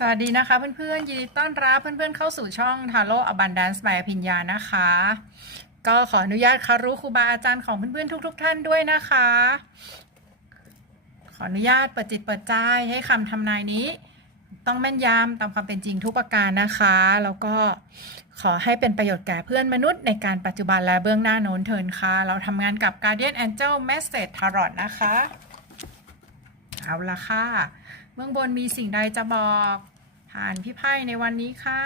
สวัสดีนะคะเพื่อนๆยินดีต้อนรับเพื่อนๆเข้าสู่ช่อง Taro Abundance by อภิญญานะคะ ก็ขออนุญาตคารุครูบาอาจารย์ของเพื่อนๆทุก ๆ ท่านด้วยนะคะ ขออนุญาตเปิดจิตเปิดใจให้คำทำนายนี้ ต้องแม่นยำตามความเป็นจริงทุกประการนะคะ แล้วก็ขอให้เป็นประโยชน์แก่เพื่อนมนุษย์ในการปัจจุบันและเบื้องหน้าโน้นเทินค่ะ เราทำงานกับ Guardian Angel Message Tarot นะคะ เอาละค่ะ เบื้องบนมีสิ่งใดจะบอก ผ่านพี่ไพ่ในวันนี้คะ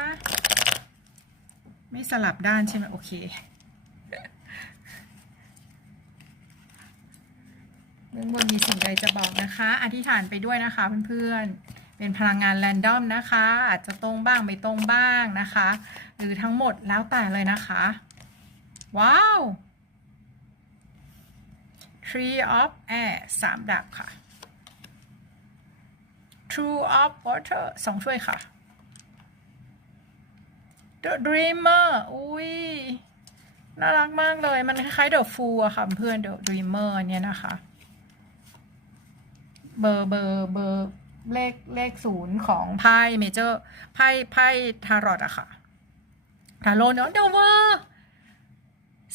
ไม่สลับด้านใช่ไหมโอเค เบื้องบนมีสิ่งใดจะบอกนะคะ อธิษฐานไปด้วยนะคะเพื่อนๆ เป็นพลังงานแรนดอมนะคะ อาจจะตรงบ้างไม่ตรงบ้างนะคะ หรือทั้งหมดแล้วแต่เลยนะคะ ว้าว Tree of Air สามดาบค่ะ True of Water สองช่วยค่ะ The Dreamer อุ้ยน่ารักมากเลย มันคล้ายๆ The Fool อะค่ะเพื่อน The Dreamer เนี่ยนะคะ เบอร์เบอร์เบอร์เลขเลขศูนย์ของไพ่เมเจอร์ไพ่ไพ่ทารอตอะค่ะทาโร่เนาะเดเวอร์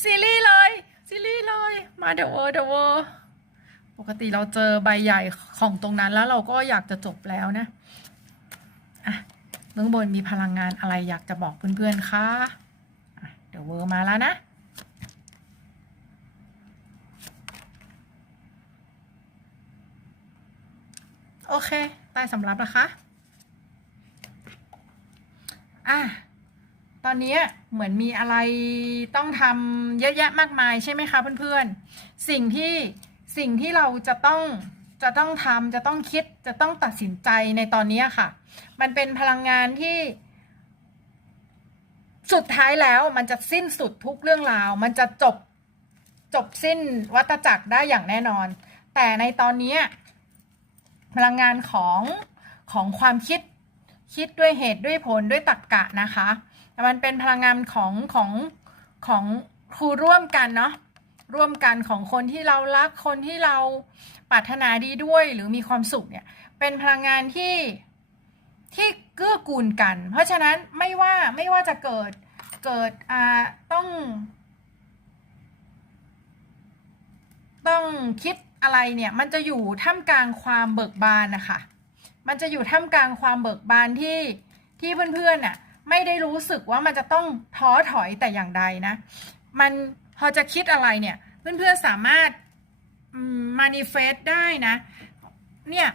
ซีรีส์เลย ซีรีส์เลย มาเดเวอร์เดเวอร์ ปกติเราเจอใบใหญ่ของตรงนั้นแล้วเราก็อยากจะจบแล้วนะอะเบื้องบนมีพลังงานอะไรอยากจะบอกเพื่อนๆคะอะเดี๋ยวเวอร์มาแล้วนะโอเค ใต้สำรับนะคะ อะ ตอนนี้เหมือนมีอะไรต้องทำเยอะแยะมากมายใช่ไหมคะเพื่อนๆ สิ่งที่ สิ่งที่เราจะต้องจะต้องทำจะต้องคิดจะต้องตัดสินใจในตอนนี้ค่ะ มันเป็นพลังงานที่สุดท้ายแล้วมันจะสิ้นสุดทุกเรื่องราว มันจะจบจบสิ้นวัฏจักรได้อย่างแน่นอน แต่ในตอนนี้พลังงานของของความคิดคิดด้วยเหตุด้วยผลด้วยตรรกกะนะคะแต่มันเป็นพลังงานของของของครูร่วมกันเนาะ ร่วมกันของคนที่เรารักคนที่เราปรารถนาดีด้วยหรือมีความสุขเนี่ยเป็นพลังงานที่ที่เกื้อกูลกัน เพราะฉะนั้นไม่ว่าไม่ว่าจะเกิดเกิดอ่าต้อง ต้องคิดอะไรเนี่ยมันจะอยู่ท่ามกลางความเบิกบานนะคะมันจะอยู่ท่ามกลางความเบิกบานที่ที่เพื่อนๆน่ะไม่ได้รู้สึกว่ามันจะต้องท้อถอยแต่อย่างใดนะ มัน พอจะคิดอะไรเนี่ย เพื่อนๆสามารถมานิเฟสได้นะ เนี่ย